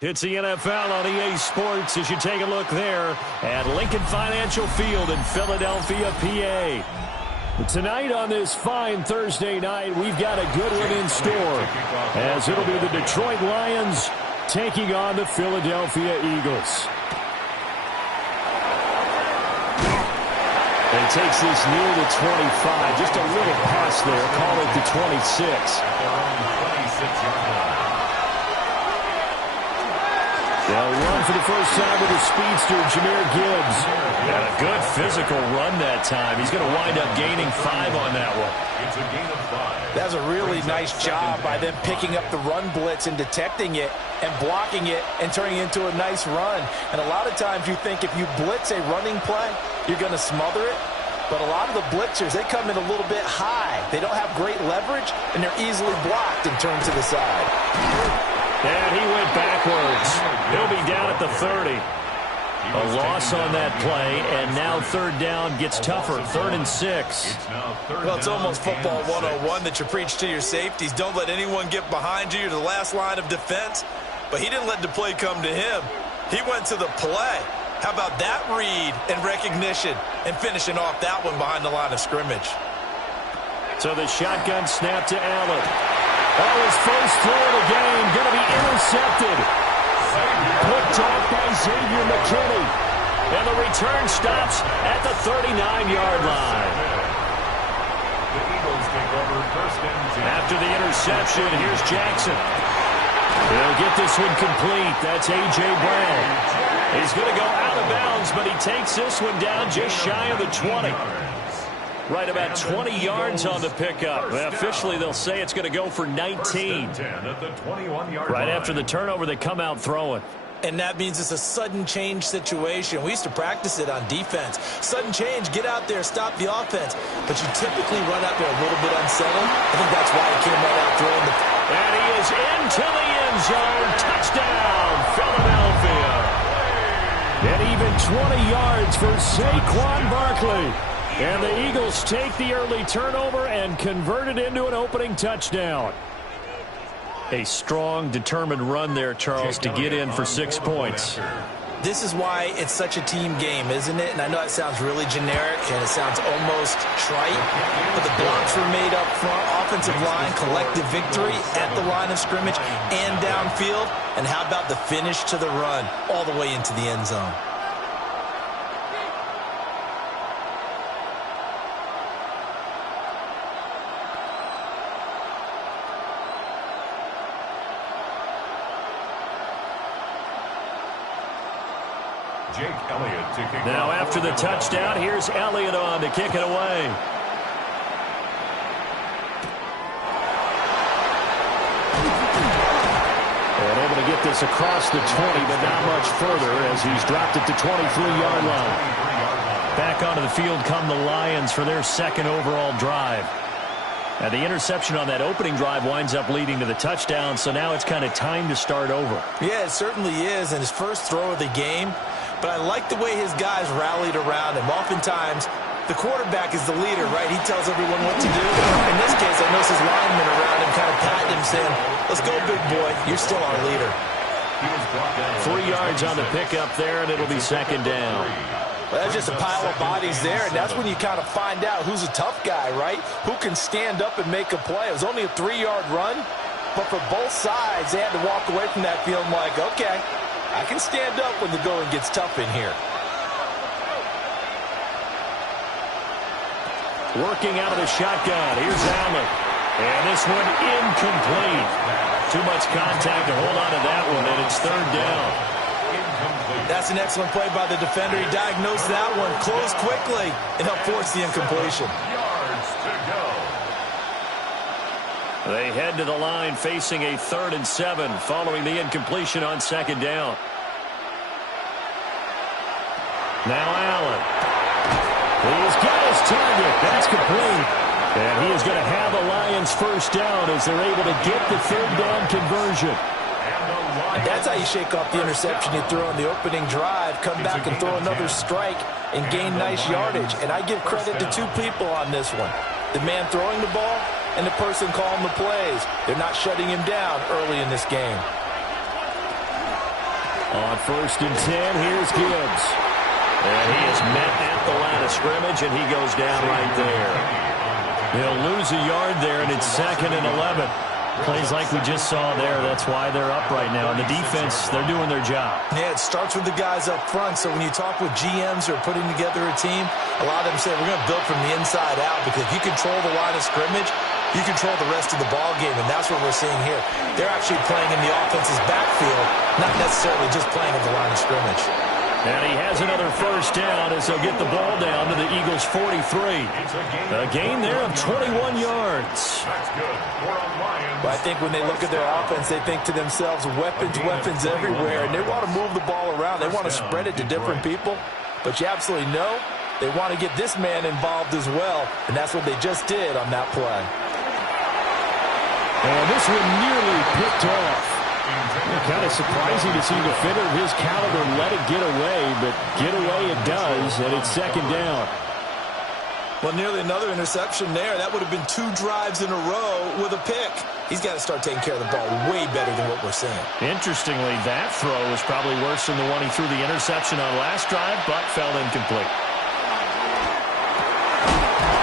It's the NFL on EA Sports as you take a look there at Lincoln Financial Field in Philadelphia, PA. Tonight on this fine Thursday night, we've got a good one in store as it'll be the Detroit Lions taking on the Philadelphia Eagles. And takes this near the 25. Just a little pass there. Call it the 26. They'll run for the first time with the speedster, Jahmyr Gibbs. And a good physical run that time. He's going to wind up gaining 5 on that one. It's a gain of 5. That's a really nice job by them picking up the run blitz and detecting it and blocking it and turning it into a nice run. And a lot of times you think if you blitz a running play, you're going to smother it. But a lot of the blitzers, they come in a little bit high. They don't have great leverage, and they're easily blocked and turned to the side. And he went backwards. He'll be down at the 30. A loss on that play, and now third down gets tougher. 3rd and 6. Well, it's almost football 101 that you preach to your safeties. Don't let anyone get behind you. You're the last line of defense. But he didn't let the play come to him. He went to the play. How about that read and recognition and finishing off that one behind the line of scrimmage? So the shotgun snap to Allen. Oh, his first throw of the game going to be intercepted. Picked off by Xavier McKinney. And the return stops at the 39-yard line. The Eagles take over 1st and 10. After the interception, here's Jackson. They'll get this one complete. That's A.J. Brown. He's going to go out of bounds, but he takes this one down just shy of the 20. Right about 20 yards on the pickup. Officially, they'll say it's going to go for 19. Right after the turnover, they come out throwing. And that means it's a sudden change situation. We used to practice it on defense. Sudden change, get out there, stop the offense. But you typically run out there a little bit unsettled. I think that's why he came right out throwing the... And he is into the end zone. Touchdown, Philadelphia. And even 20 yards for Saquon Barkley. And the Eagles take the early turnover and convert it into an opening touchdown. A strong, determined run there, Charles, to get in for 6 points. This is why it's such a team game, isn't it? And I know it sounds really generic and it sounds almost trite, but the blocks were made up front, offensive line, collective victory at the line of scrimmage and downfield. And how about the finish to the run all the way into the end zone? Jake Elliott to kick Now off. after the touchdown, here's Elliott on to kick it away. And able to get this across the 20, but not much further as he's dropped it to 23-yard line. Back onto the field come the Lions for their second overall drive. Now the interception on that opening drive winds up leading to the touchdown, so now it's kind of time to start over. Yeah, it certainly is, and his first throw of the game. But I like the way his guys rallied around him. Oftentimes, the quarterback is the leader, right? He tells everyone what to do. In this case, I notice his linemen around him kind of patting him, saying, let's go, big boy. You're still our leader. 3 yards on the pickup there, and it'll be second down. Well, that's just a pile of bodies there, and that's when you kind of find out who's a tough guy, right? Who can stand up and make a play. It was only a 3-yard run, but for both sides, they had to walk away from that feeling like, okay, I can stand up when the going gets tough in here. Working out of the shotgun. Here's Allen. And this one incomplete. Too much contact to hold on to that one, and it's third down. That's an excellent play by the defender. He diagnosed that one, closed quickly, and helped force the incompletion. Yards to go. They head to the line facing a 3rd and 7 following the incompletion on second down. Now Allen. He's got his target. That's complete. And he is going to have the Lions first down as they're able to get the third down conversion. And that's how you shake off the interception you threw on the opening drive, come back and throw another strike and gain nice yardage. And I give credit to two people on this one. The man throwing the ball and the person calling the plays. They're not shutting him down early in this game. On 1st and 10, here's Gibbs. And he is met at the line of scrimmage, and he goes down right there. He'll lose a yard there, and it's 2nd and 11. Plays like we just saw there. That's why they're up right now. And the defense, they're doing their job. Yeah, it starts with the guys up front. So when you talk with GMs who are putting together a team, a lot of them say, we're going to build from the inside out, because if you control the line of scrimmage, you control the rest of the ball game, and that's what we're seeing here. They're actually playing in the offense's backfield, not necessarily just playing at the line of scrimmage. And he has another first down as they'll get the ball down to the Eagles' 43. A gain there of 21 yards. That's good. We're on Lions. But I think when they look at their offense, they think to themselves, weapons everywhere, and they want to move the ball around. They want to spread it to different people. But you absolutely know they want to get this man involved as well, and that's what they just did on that play. And this one nearly picked off. Kind of surprising to see a defender of his caliber let it get away, but get away it does, and it's second down. Well, nearly another interception there. That would have been 2 drives in a row with a pick. He's got to start taking care of the ball way better than what we're seeing. Interestingly, that throw was probably worse than the one he threw the interception on last drive, but fell incomplete.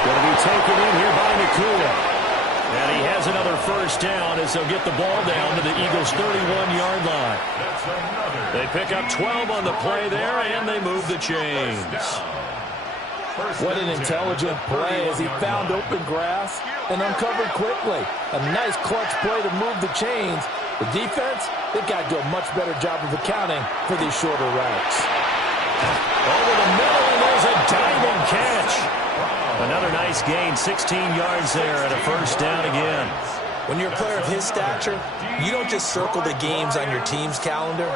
Going to be taken in here by Nakua. And he has another first down as they'll get the ball down to the Eagles' 31-yard line. They pick up 12 on the play there, and they move the chains. What an intelligent play as he found open grass and uncovered quickly. A nice clutch play to move the chains. The defense, they've got to do a much better job of accounting for these shorter routes. Over the middle, and there's a diving catch. Another nice gain, 16 yards there, and a first down again. When you're a player of his stature, you don't just circle the games on your team's calendar.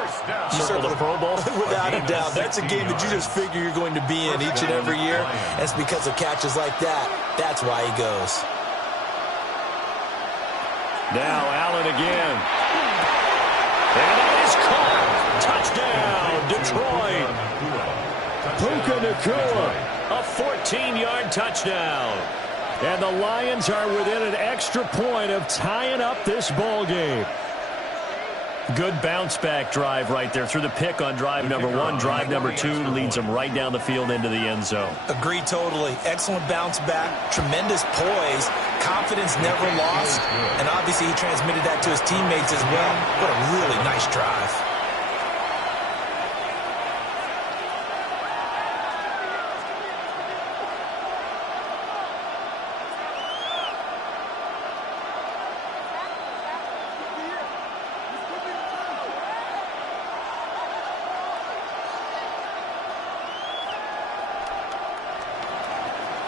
You circle the Pro Bowl? Without a doubt. That's a game that you just figure you're going to be in each and every year. And it's because of catches like that. That's why he goes. Now Allen again. And that is caught. Touchdown, Detroit. Puka Nacua. A 14-yard touchdown. And the Lions are within an extra point of tying up this ball game. Good bounce-back drive right there through the pick on drive number 1. Drive number 2 leads them right down the field into the end zone. Agree totally. Excellent bounce back, tremendous poise, confidence never lost, and obviously he transmitted that to his teammates as well. What a really nice drive.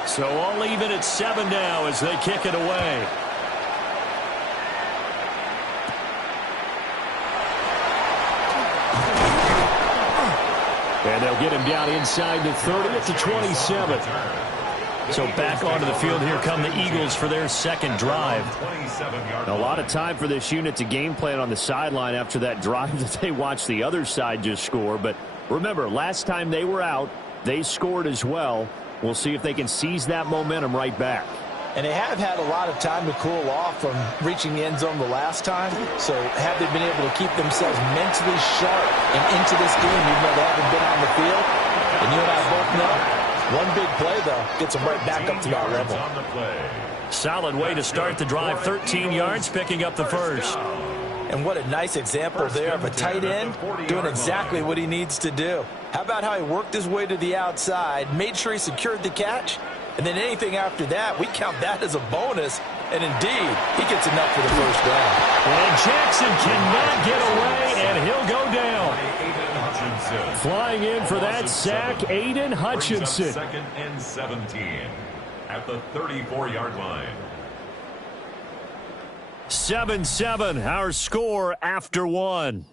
So all even at 7 now as they kick it away. And they'll get him down inside the 30 at the 27. So back onto the field, here come the Eagles for their second drive. A lot of time for this unit to game plan on the sideline after that drive that they watched the other side just score. But remember, last time they were out, they scored as well. We'll see if they can seize that momentum right back. And they have had a lot of time to cool off from reaching the end zone the last time. So have they been able to keep themselves mentally sharp and into this game even though they haven't been on the field? And you and I both know, one big play, though, gets them right back up to that level. Solid way to start the drive. 13 yards, picking up the first. And what a nice example there of a tight end doing exactly what he needs to do. How about how he worked his way to the outside, made sure he secured the catch, and then anything after that, we count that as a bonus. And indeed, he gets enough for the first down. And Jackson cannot get away, and he'll go down. Flying in for that sack, Aiden Hutchinson. Second and 17 at the 34-yard line. 7-7, our score after 1.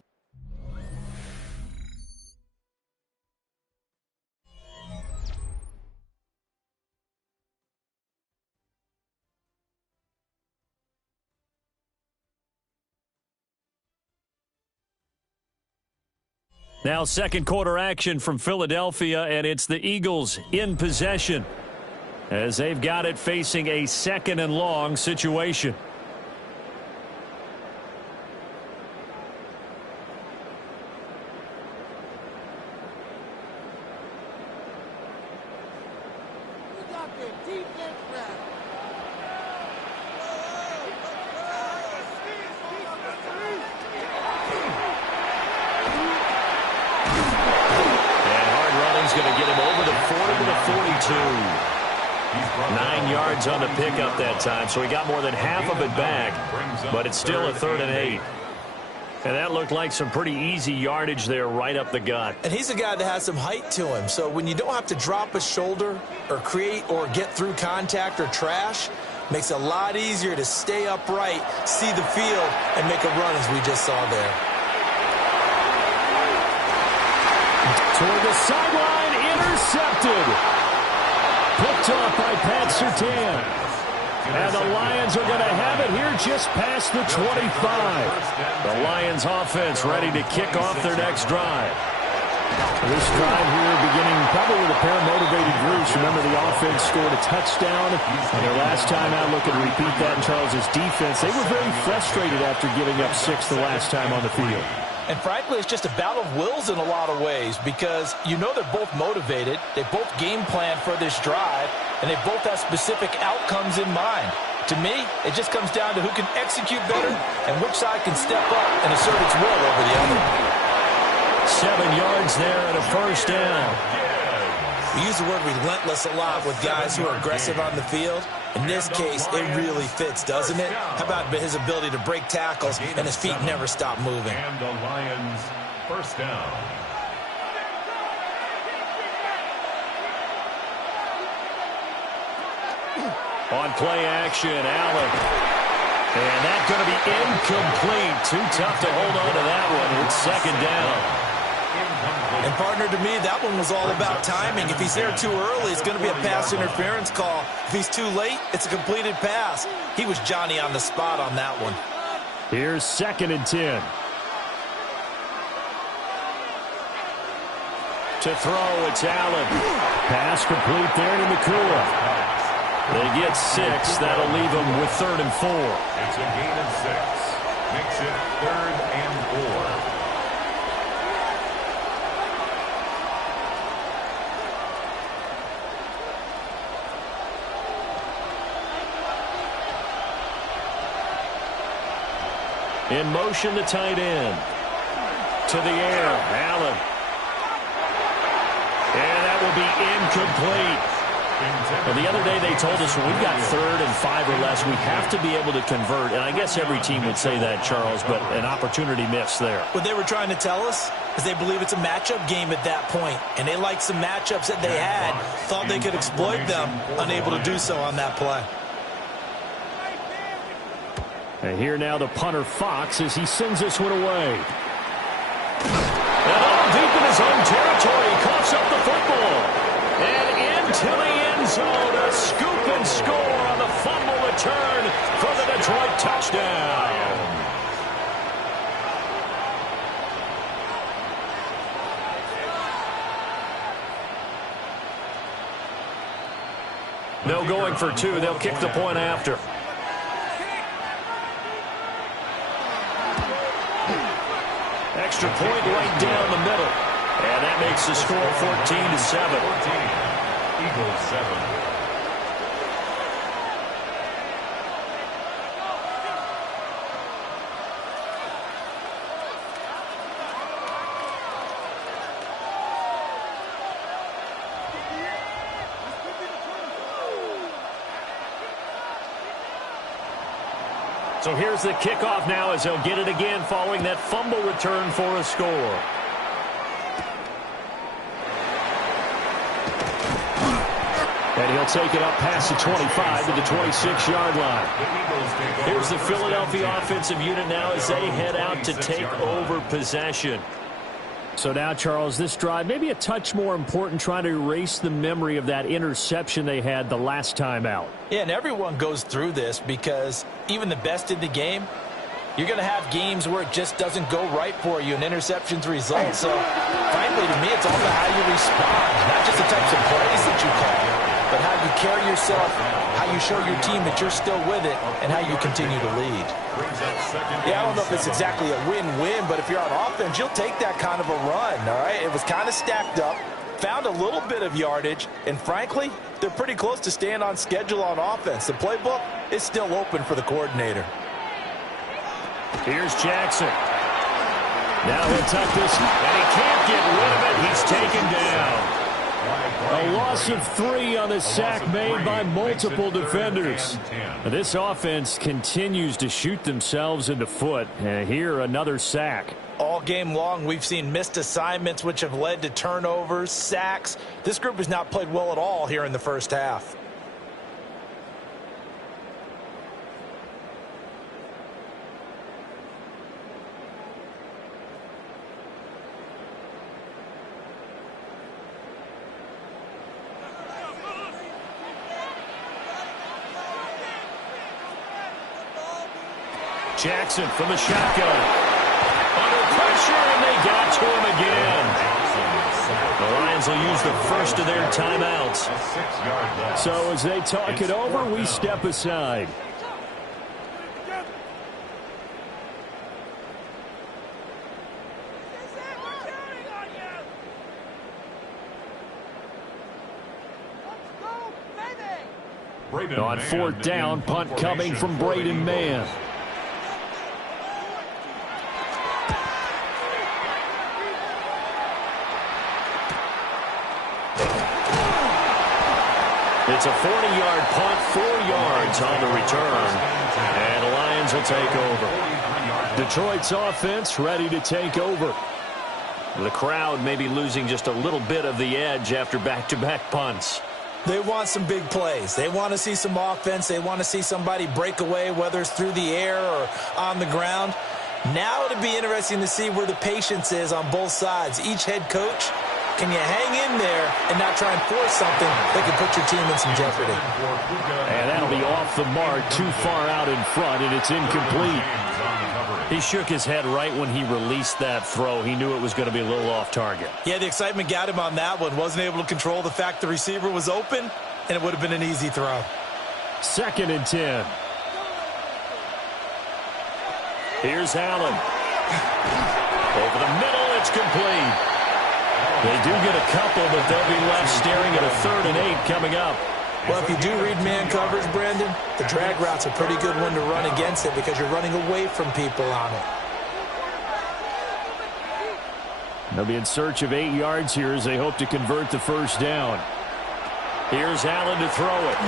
Now second quarter action from Philadelphia, and it's the Eagles in possession as they've got it facing a second and long situation. On the pickup that time, so he got more than half of it back, but it's still a 3rd and 8. And that looked like some pretty easy yardage there right up the gut. And he's a guy that has some height to him, so when you don't have to drop a shoulder or create or get through contact or trash, makes it a lot easier to stay upright, see the field, and make a run as we just saw there. Toward the sideline, intercepted. Picked off by Pat Surtain. And the Lions are going to have it here just past the 25. The Lions offense ready to kick off their next drive. This drive here beginning probably with a pair of motivated groups. Remember, the offense scored a touchdown. And their last time out, look at repeat that in Charles' defense. They were very frustrated after giving up 6 the last time on the field. And frankly, it's just a battle of wills in a lot of ways because you know they're both motivated, they both game plan for this drive, and they both have specific outcomes in mind. To me, it just comes down to who can execute better and which side can step up and assert its will over the other. 7 yards there and a first down. We use the word relentless a lot with guys who are aggressive on the field. In this case, it really fits, doesn't it? How about his ability to break tackles and his feet never stop moving? And the Lions first down. On play action, Allen. And that's going to be incomplete. Too tough to hold on to that one. It's second down. And partner, to me, that one was all about timing. If he's there too early, it's going to be a pass interference call. If he's too late, it's a completed pass. He was Johnny on the spot on that one. Here's 2nd and 10. To throw, it's Allen. Pass complete there to Nakua. They get 6. That'll leave them with 3rd and 4. It's a gain of 6. Makes it 3rd and 4. In motion, the tight end. To the air, Allen. And that will be incomplete. Well, the other day they told us when we got 3rd and 5 or less, we have to be able to convert. And I guess every team would say that, Charles, but an opportunity missed there. What they were trying to tell us is they believe it's a matchup game at that point. And they liked some matchups that they had, thought they could exploit them, unable to do so on that play. And here now the punter Fox as he sends this one away. And all deep in his own territory, coughs up the football. And into the end zone, a scoop and score on the fumble return for the Detroit touchdown. No going for 2. They'll kick the point after. Extra point right down the middle. And that makes the score 14-7. 14. Eagles 7. So here's the kickoff now as they'll get it again following that fumble return for a score. And he'll take it up past the 25 to the 26-yard line. Here's the Philadelphia offensive unit now as they head out to take over possession. So now, Charles, this drive maybe a touch more important, trying to erase the memory of that interception they had the last time out. Yeah, and everyone goes through this because even the best in the game, you're going to have games where it just doesn't go right for you and interceptions result. So, frankly, to me, it's all about how you respond, not just the types of plays that you call, but how you carry yourself, how you show your team that you're still with it, and how you continue to lead. Yeah, I don't know if it's exactly a win-win, but if you're on offense, you'll take that kind of a run, all right? It was kind of stacked up, found a little bit of yardage, and frankly, they're pretty close to staying on schedule on offense. The playbook is still open for the coordinator. Here's Jackson. Now he'll tuck this, and he can't get rid of it. He's taken down. A loss of 3 on the sack made by multiple defenders. This offense continues to shoot themselves in the foot. And here, another sack. All game long, we've seen missed assignments, which have led to turnovers, sacks. This group has not played well at all here in the first half. Jackson from the shotgun. Under pressure, and they got to him again. The Lions will use the first of their timeouts. So as they talk it over, we step aside. On 4th down, punt coming from Braden Mann. It's a 40-yard punt, 4 yards on the return, and the Lions will take over. Detroit's offense ready to take over. The crowd may be losing just a little bit of the edge after back-to-back punts. They want some big plays. They want to see some offense. They want to see somebody break away, whether it's through the air or on the ground. Now it'll be interesting to see where the patience is on both sides. Each head coach, can you hang in there and not try and force something that could put your team in some jeopardy? And that'll be off the mark, too far out in front, and it's incomplete. He shook his head right when he released that throw. He knew it was going to be a little off target. Yeah, the excitement got him on that one. Wasn't able to control the fact the receiver was open, and it would have been an easy throw. 2nd and 10. Here's Allen. Over the middle, it's complete. They do get a couple, but they'll be left staring at a 3rd and 8 coming up. Well, if you do read man coverage, Brandon, the drag route's a pretty good one to run against it because you're running away from people on it. They'll be in search of 8 yards here as they hope to convert the first down. Here's Allen to throw it.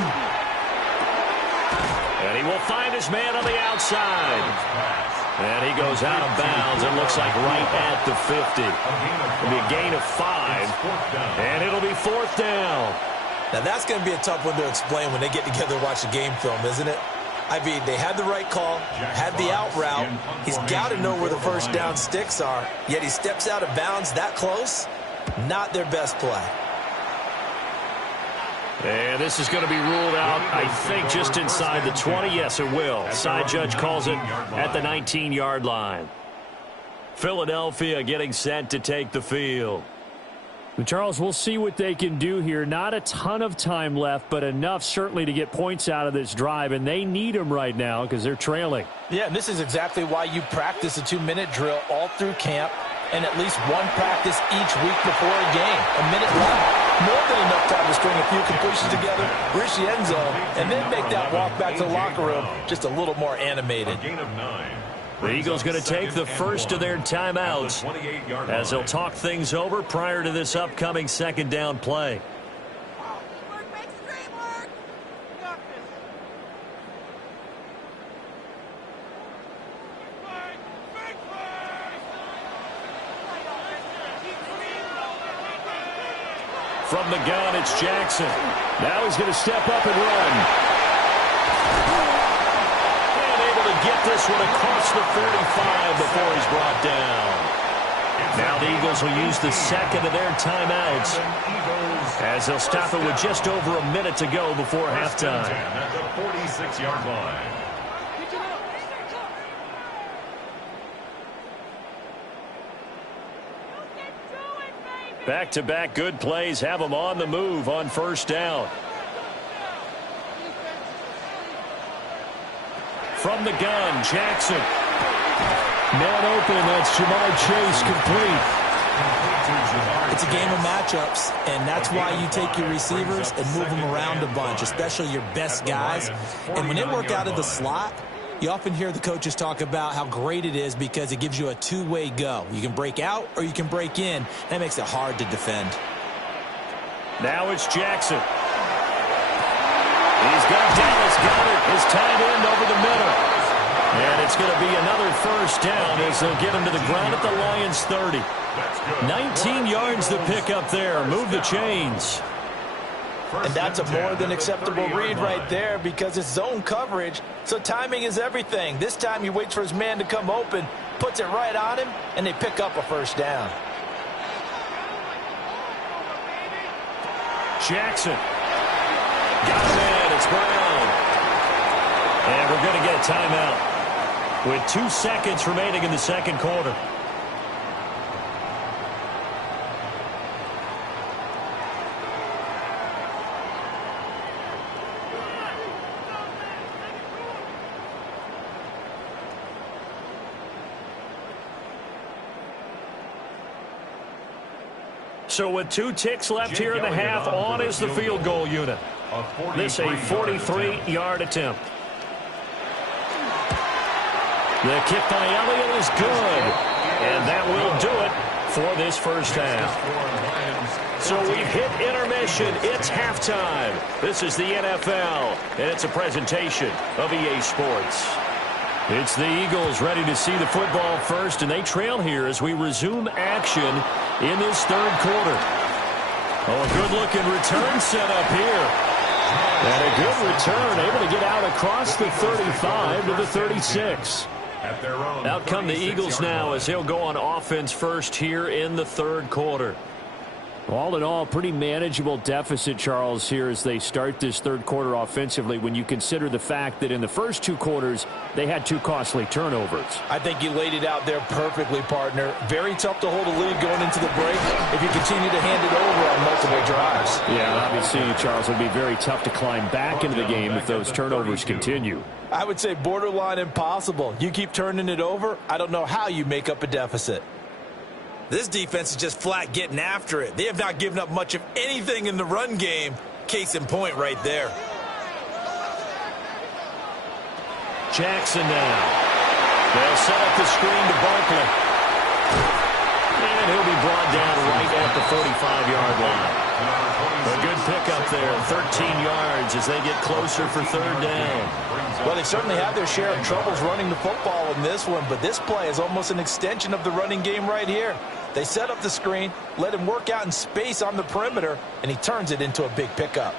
And he will find his man on the outside. And he goes out of bounds. It looks like right at the 50. It'll be a gain of 5. And it'll be 4th down. Now, that's going to be a tough one to explain when they get together and watch the game film, isn't it? I mean, they had the right call, had the out route. He's got to know where the first down sticks are, yet he steps out of bounds that close. Not their best play. And this is going to be ruled out, I think, just inside the 20. Yes, it will. Side judge calls it at the 19-yard line. Philadelphia getting set to take the field. Charles, we'll see what they can do here. Not a ton of time left, but enough certainly to get points out of this drive, and they need them right now because they're trailing. Yeah, and this is exactly why you practice a 2-minute drill all through camp and at least one practice each week before a game. A minute left, more than enough time to string a few completions together, reach the end zone, and then make that walk back to the locker room just a little more animated. A gain of 9. The Eagles going to take the first of their timeouts as they'll talk things over prior to this upcoming 2nd down play. From the gun, it's Jackson. Now he's going to step up and run. Get this one across the 45 before he's brought down. Now the Eagles will use the 2nd of their timeouts as they'll stop it with just over a minute to go before halftime. At the 46-yard line. Back-to-back good plays have them on the move on first down. From the gun, Jackson. Man open, that's Ja'Marr Chase complete. It's a game of matchups, and that's why you take your receivers and move them around a bunch, especially your best guys. And when they work out of the slot, you often hear the coaches talk about how great it is because it gives you a two-way go. You can break out or you can break in. That makes it hard to defend. Now it's Jackson. He's got Dallas Goedert, his tight end, over the middle. And it's going to be another first down as they'll get him to the ground at the Lions' 30. 19 yards to pick up there. Move the chains. And that's a more than acceptable read right there because it's zone coverage, so timing is everything. This time he waits for his man to come open, puts it right on him, and they pick up a first down. Jackson. Got him in. It's Brown. And we're going to get a timeout with 2 seconds remaining in the second quarter. So with 2 ticks left here in the half, on is the field goal unit. This a 43-yard attempt. The kick by Elliott is good. And that will do it for this first half. So we've hit intermission. It's halftime. This is the NFL, and it's a presentation of EA Sports. It's the Eagles ready to see the football first, and they trail here as we resume action in this third quarter. Oh, a good-looking return set up here. And a good return, able to get out across the 35 to the 36. Out come the Eagles now as they'll go on offense first here in the third quarter. All in all, pretty manageable deficit, Charles, here as they start this third quarter offensively when you consider the fact that in the first two quarters, they had two costly turnovers. I think you laid it out there perfectly, partner. Very tough to hold a lead going into the break if you continue to hand it over on multiple drives. Yeah, obviously, Charles, it would be very tough to climb back into the game if those turnovers continue. I would say borderline impossible. You keep turning it over, I don't know how you make up a deficit. This defense is just flat getting after it. They have not given up much of anything in the run game. Case in point right there. Jackson now. They'll set up the screen to Barkley. And he'll be brought down right at the 45-yard line. A good pickup there, 13 yards as they get closer for third down. Well, they certainly have their share of troubles running the football in this one, but this play is almost an extension of the running game right here. They set up the screen, let him work out in space on the perimeter, and he turns it into a big pickup.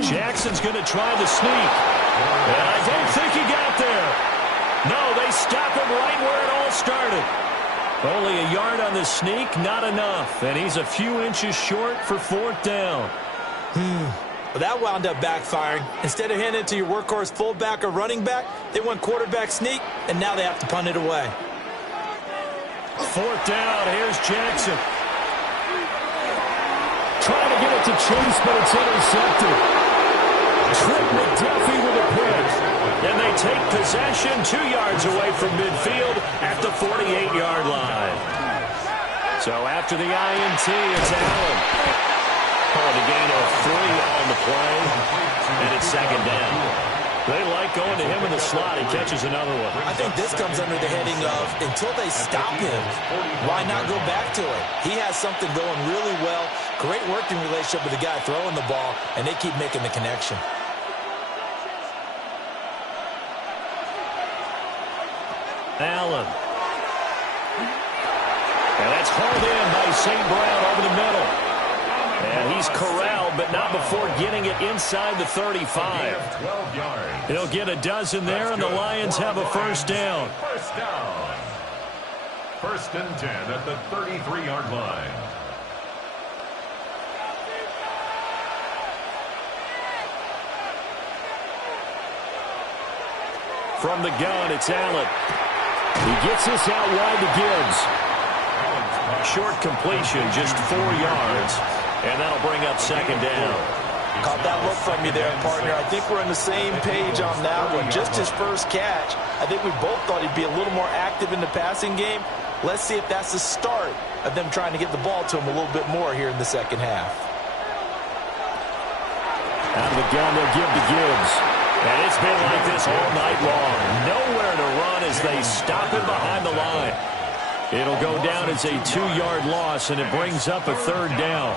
Jackson's going to try the sneak. And I don't think he got there. No, they stop him right where it all started. Only a yard on the sneak, not enough. And he's a few inches short for fourth down. Well, that wound up backfiring. Instead of handing it to your workhorse fullback or running back, they went quarterback sneak, and now they have to punt it away. Fourth down, here's Jackson. Trying to get it to Chase, but it's intercepted. Trent McDuffie with a pick. And they take possession 2 yards away from midfield at the 48-yard line. So after the INT, it's Allen. Called a gain of 3 on the play, and it's second down. They like going to him in the slot. He catches another one. I think this comes under the heading of until they stop him, why not go back to it? He has something going really well. Great working relationship with the guy throwing the ball, and they keep making the connection. Allen. And that's hauled in by St. Brown over the middle. And he's corralled, but not before getting it inside the 35. 12 yards. He'll get a dozen there, and the Lions have a first down. First down. First and 10 at the 33-yard line. From the gun, it's Allen. He gets this out wide to Gibbs. Short completion, just 4 yards. And that'll bring up second down. Caught that look from you there, partner. I think we're on the same page on that one. Just his first catch. I think we both thought he'd be a little more active in the passing game. Let's see if that's the start of them trying to get the ball to him a little bit more here in the second half. Out of the gun, they'll give to Gibbs. And it's been like this all night long. Nowhere to run as they stop him behind the line. It'll go down as a 2-yard loss, and it brings up a third down.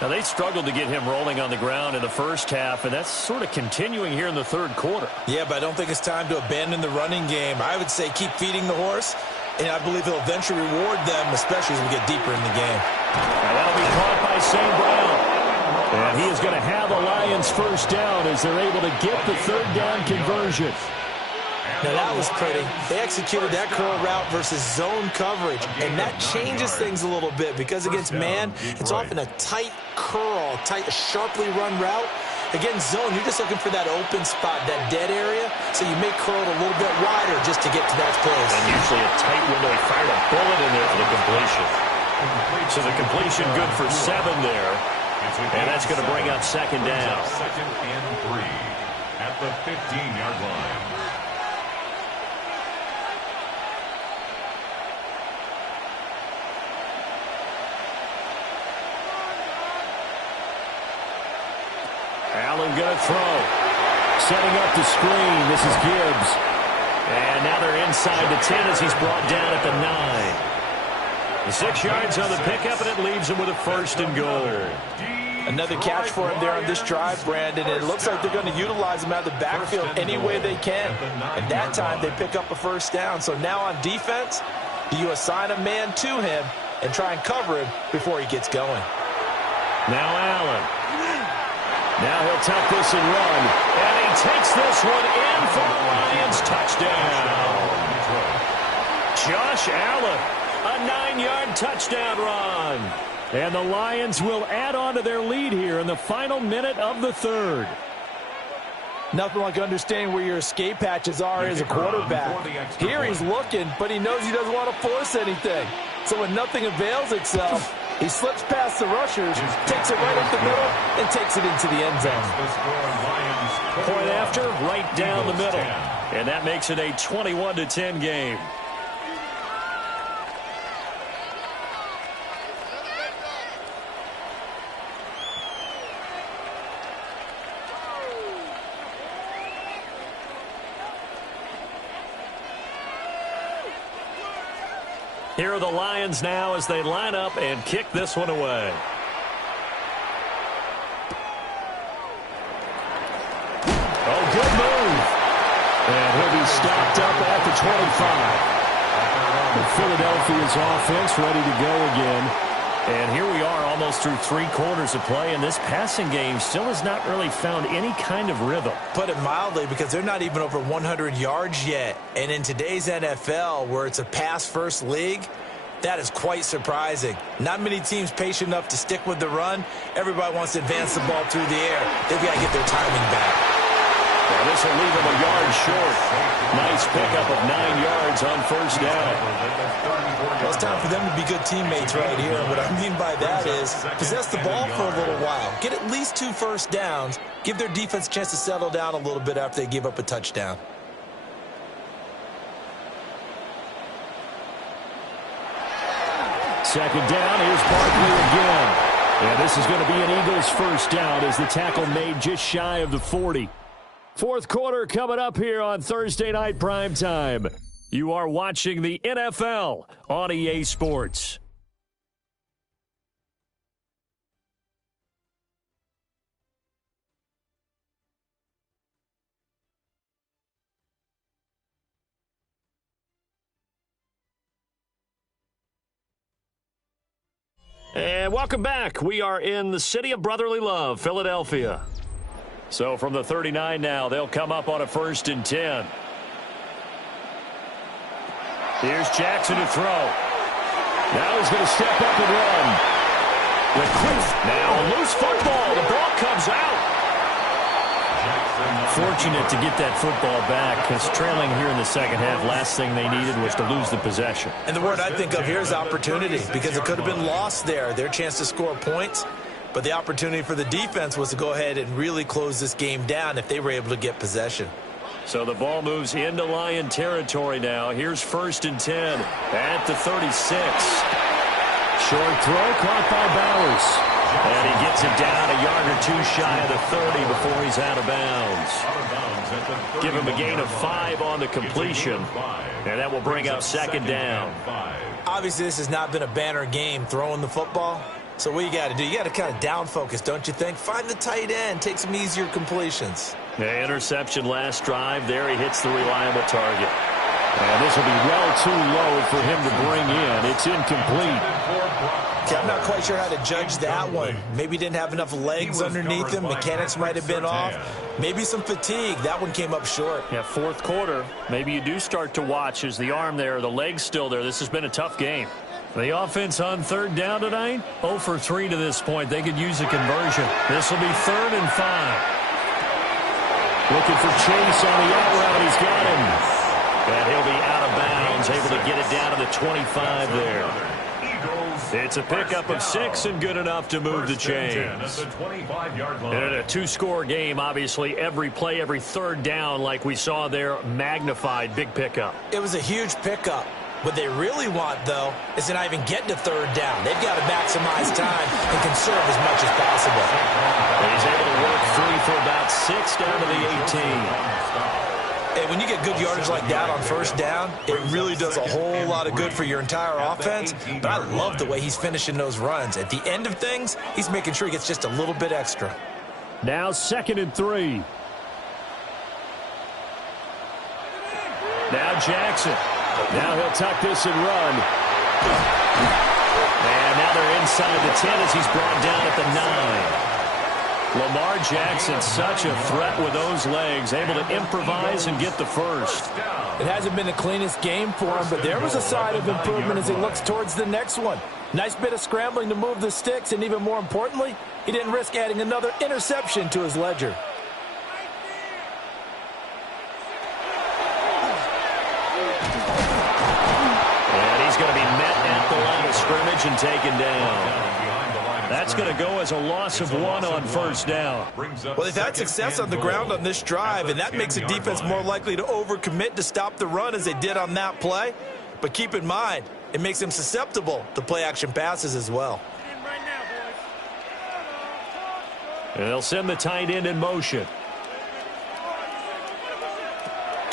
Now, they struggled to get him rolling on the ground in the first half, and that's sort of continuing here in the third quarter. Yeah, but I don't think it's time to abandon the running game. I would say keep feeding the horse, and I believe he'll eventually reward them, especially as we get deeper in the game. And that'll be caught by St. Brown. And he is going to have the Lions first down as they're able to get the third down conversion. Now, that was pretty. They executed that curl route versus zone coverage, and that changes things a little bit because against man, it's often a tight curl, sharply run route. Against zone, you're just looking for that open spot, that dead area, so you may curl it a little bit wider just to get to that place. And usually a tight window. He fired a bullet in there for the completion. So the completion good for 7 there, and that's going to bring up second down. Second and 3 at the 15-yard line. Allen going to throw. Setting up the screen. This is Gibbs. And now they're inside the 10 as he's brought down at the 9. The 6 yards on the pickup, and it leaves him with a first and goal. Another catch for him there on this drive, Brandon. And it looks like they're going to utilize him out of the backfield any way they can. And that time they pick up a first down. So now on defense, do you assign a man to him and try and cover him before he gets going? Now Allen. Now he'll tuck this and run. And he takes this one in for the Lions touchdown. Josh Allen A 9-yard touchdown run. And the Lions will add on to their lead here in the final minute of the third. Nothing like understanding where your escape hatches are as a quarterback. Here he's looking, but he knows he doesn't want to force anything. So when nothing avails itself, he slips past the rushers, takes it right up the middle, and takes it into the end zone. Point after, right down the middle. And that makes it a 21-10 game. Here are the Lions now as they line up and kick this one away. Oh, good move. And he'll be stopped up at the 25. Philadelphia's offense ready to go again. And here we are almost through 3 quarters of play, and this passing game still has not really found any kind of rhythm. Put it mildly, because they're not even over 100 yards yet. And in today's NFL, where it's a pass-first league, that is quite surprising. Not many teams patient enough to stick with the run. Everybody wants to advance the ball through the air. They've got to get their timing back. Well, this will leave them a yard short. Nice pickup of 9 yards on first down. Well, it's time for them to be good teammates right here. What I mean by that is possess the ball for a little while. Get at least 2 first downs. Give their defense a chance to settle down a little bit after they give up a touchdown. Second down, here's Barkley again. And this is going to be an Eagles first down as the tackle made just shy of the 40. Fourth quarter coming up here on Thursday Night Primetime. You are watching the NFL on EA Sports. And welcome back. We are in the city of brotherly love, Philadelphia. So from the 39 now, they'll come up on a 1st and 10. Here's Jackson to throw. Now he's going to step up and run. With quick, now a loose football. The ball comes out. Fortunate to get that football back, because trailing here in the second half, last thing they needed was to lose the possession. And the word I think of here is opportunity, because it could have been lost there. Their chance to score points. But the opportunity for the defense was to go ahead and really close this game down if they were able to get possession. So the ball moves into Lion territory now. Here's 1st and 10 at the 36. Short throw caught by Bowers. And he gets it down a yard or 2 shy of the 30 before he's out of bounds. Give him a gain of 5 on the completion. And that will bring up 2nd down. Obviously, this has not been a banner game throwing the football. So what you got to do, you got to kind of down focus, don't you think? Find the tight end, take some easier completions. The interception last drive. There he hits the reliable target. And this will be well too low for him to bring in. It's incomplete. Okay, I'm not quite sure how to judge that one. Maybe he didn't have enough legs underneath him. Mechanics might have been off. Maybe some fatigue. That one came up short. Yeah, 4th quarter. Maybe you do start to watch as the arm there, the leg's still there. This has been a tough game. The offense on 3rd down tonight, 0 for 3 to this point. They could use a conversion. This will be 3rd and 5. Looking for Chase on the out route. He's got him. And he'll be out of bounds, able to get it down to the 25 there. It's a pickup of 6 and good enough to move the chains. And in a 2-score game, obviously, every play, every 3rd down, like we saw there, magnified, big pickup. It was a huge pickup. What they really want, though, is to not even get to 3rd down. They've got to maximize time and conserve as much as possible. And he's able to work free for about 6 down to the 18. And when you get good yardage like that on 1st down, it really does a whole lot of good for your entire offense. But I love the way he's finishing those runs. At the end of things, he's making sure he gets just a little bit extra. Now 2nd and 3. Now Jackson. Now he'll tuck this and run. And now they're inside the 10 as he's brought down at the 9. Lamar Jackson, such a threat with those legs, able to improvise and get the first. It hasn't been the cleanest game for him, but there was a sign of improvement as he looks towards the next one. Nice bit of scrambling to move the sticks, and even more importantly, he didn't risk adding another interception to his ledger. And he's going to be met at the line of scrimmage and taken down. That's going to go as a loss of 1 on first down. Well, they've had success on the ground on this drive, and that makes the defense more likely to overcommit to stop the run as they did on that play. But keep in mind, it makes them susceptible to play-action passes as well. And they'll send the tight end in motion.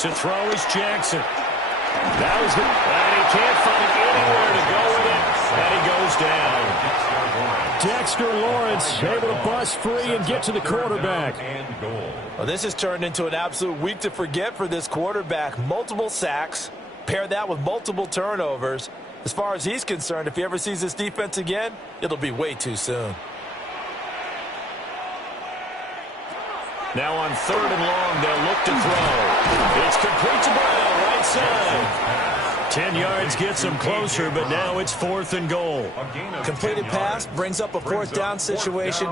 To throw is Jackson. That was good. And he can't find anywhere to go with it. And he goes down. Dexter Lawrence able to bust free and get to the quarterback. Well, this has turned into an absolute week to forget for this quarterback. Multiple sacks. Pair that with multiple turnovers. As far as he's concerned, if he ever sees this defense again, it'll be way too soon. Now on 3rd and long, they'll look to throw. It's complete to Brown, right side. 10 yards gets them closer, but now it's 4th and goal. Completed pass brings up a 4th down situation.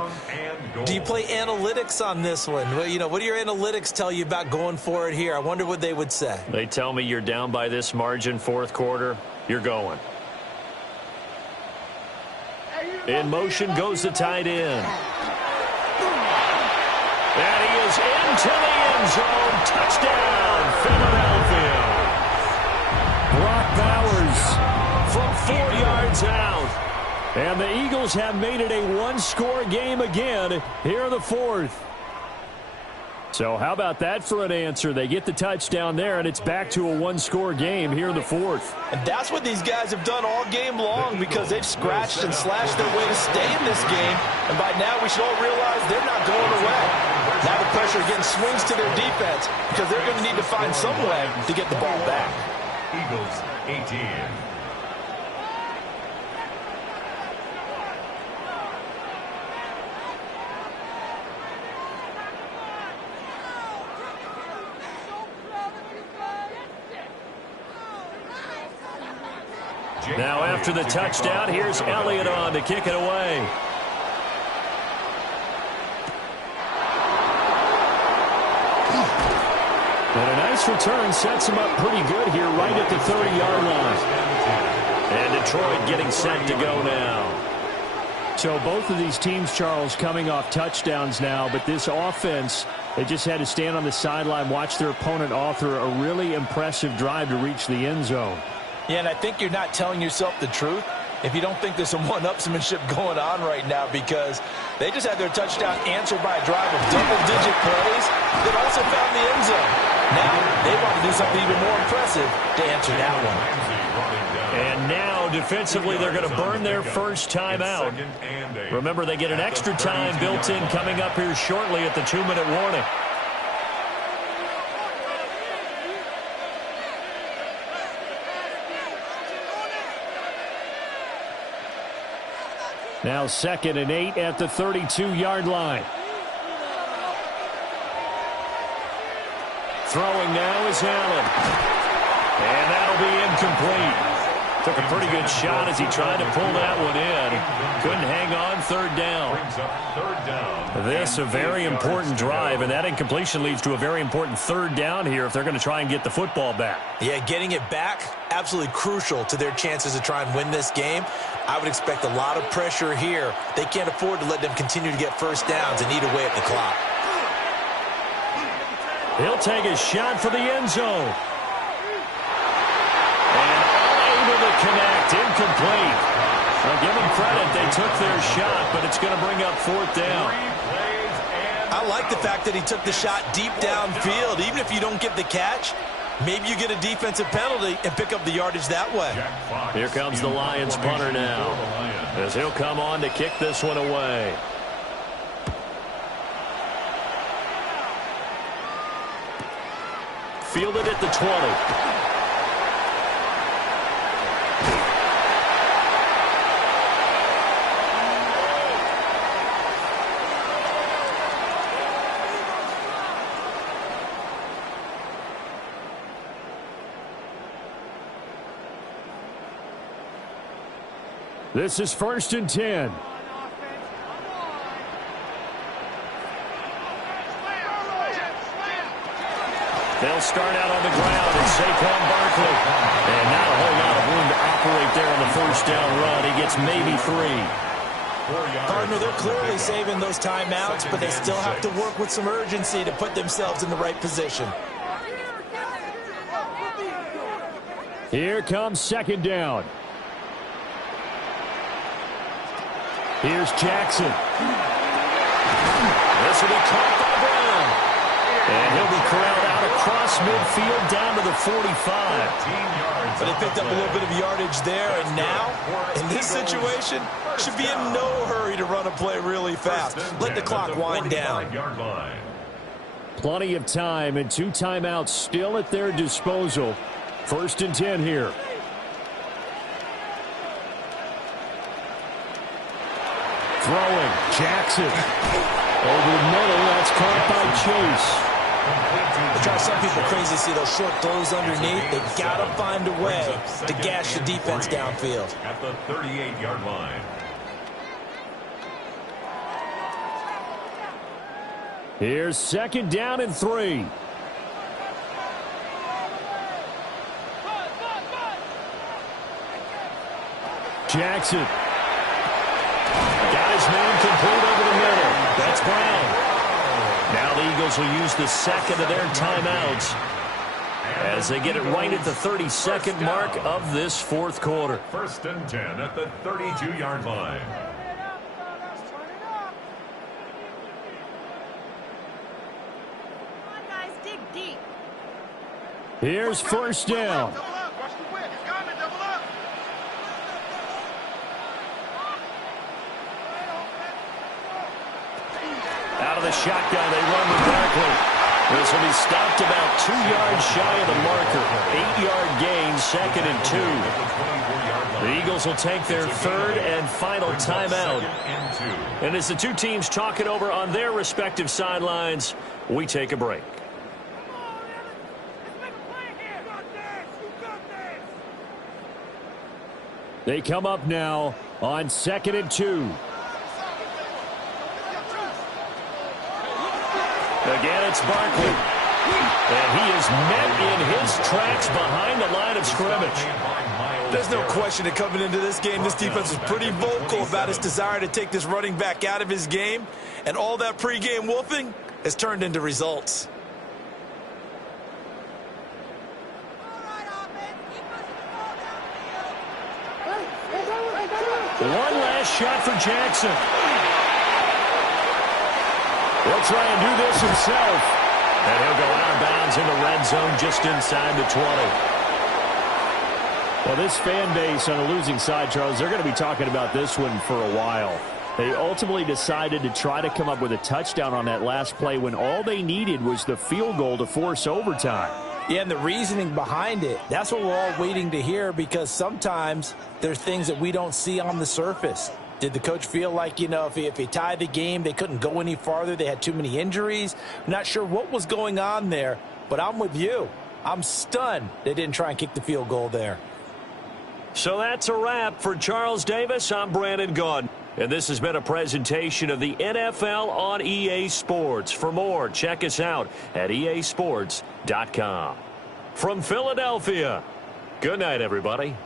Do you play analytics on this one? Well, you know, what do your analytics tell you about going for it here? I wonder what they would say. They tell me you're down by this margin 4th quarter, you're going. In motion goes the tight end. And he is into the end zone. Touchdown, Philadelphia. Brock Bowers from 4 yards out. And the Eagles have made it a one-score game again here in the 4th. So how about that for an answer? They get the touchdown there, and it's back to a one-score game here in the 4th. And that's what these guys have done all game long because they've scratched and slashed their way to stay in this game. And by now we should all realize they're not going away. Now the pressure again swings to their defense because they're going to need to find some way to get the ball back. Eagles 18. Now after the touchdown, here's Elliott on to kick it away. And a nice return sets him up pretty good here right at the 30-yard line. And Detroit getting set to go now. So both of these teams, Charles, coming off touchdowns now, but this offense, they just had to stand on the sideline, watch their opponent author a really impressive drive to reach the end zone. Yeah, and I think you're not telling yourself the truth if you don't think there's some one-upsmanship going on right now because they just had their touchdown answered by a drive of double-digit plays that also found the end zone. Now they want to do something even more impressive to answer that one. And now defensively they're going to burn their first time out. Remember, they get an extra time built in coming up here shortly at the 2-minute warning. Now 2nd and 8 at the 32-yard line. Throwing now is Allen. And that'll be incomplete. Took a pretty good shot as he tried to pull that one in. Couldn't hang on, 3rd down. This a very important drive, and that incompletion leads to a very important 3rd down here if they're going to try and get the football back. Yeah, getting it back, absolutely crucial to their chances to try and win this game. I would expect a lot of pressure here. They can't afford to let them continue to get first downs and eat away at the clock. He'll take a shot for the end zone. And unable to connect, incomplete. Well, give them credit, they took their shot, but it's going to bring up 4th down. I like the fact that he took the shot deep downfield. Even if you don't get the catch, maybe you get a defensive penalty and pick up the yardage that way. Here comes the Lions punter now, as he'll come on to kick this one away. Fielded at the 20. This is 1st and 10. They'll start out on the ground, and Saquon Barkley. And not a whole lot of room to operate there on the first down run. He gets maybe 3. Cardinal, they're clearly saving those timeouts, but they still have to work with some urgency to put themselves in the right position. Here comes 2nd down. Here's Jackson. This will be caught by Brown. And he'll be corralled out across midfield down to the 45. But they picked up a little bit of yardage there, and now, in this situation, should be in no hurry to run a play really fast. Let the clock wind down. Plenty of time and 2 timeouts still at their disposal. 1st and 10 here. Throwing, Jackson. Over the middle, that's caught by Chase. It drives some people crazy to see those short throws underneath. They've got to find a way to gash the defense downfield. At the 38-yard line. Here's 2nd down and 3. Jackson. Got his man complete over the middle. That's Brown. Now the Eagles will use the second of their timeouts as they get it right at the 32nd mark of this 4th quarter. 1st and 10 at the 32-yard line. Come on, guys, dig deep. Here's 1st down. Out of the shotgun, they run with Barkley. This will be stopped about 2 yards shy of the marker. 8-yard gain, 2nd and 2. The Eagles will take their 3rd and final timeout. And as the 2 teams talk it over on their respective sidelines, we take a break. They come up now on 2nd and 2. Again, it's Barkley. And he is met in his tracks behind the line of scrimmage. There's no question that coming into this game, this defense is pretty vocal about its desire to take this running back out of his game. And all that pregame wolfing has turned into results. One last shot for Jackson. He'll try and do this himself. And he'll go out of bounds in the red zone just inside the 20. Well, this fan base on a losing side, Charles, they're going to be talking about this one for a while. They ultimately decided to try to come up with a touchdown on that last play when all they needed was the field goal to force overtime. Yeah, and the reasoning behind it, that's what we're all waiting to hear, because sometimes there's things that we don't see on the surface. Did the coach feel like, you know, if he tied the game, they couldn't go any farther, they had too many injuries? I'm not sure what was going on there, but I'm with you. I'm stunned they didn't try and kick the field goal there. So that's a wrap for Charles Davis. I'm Brandon Gaudin. And this has been a presentation of the NFL on EA Sports. For more, check us out at easports.com. From Philadelphia, good night, everybody.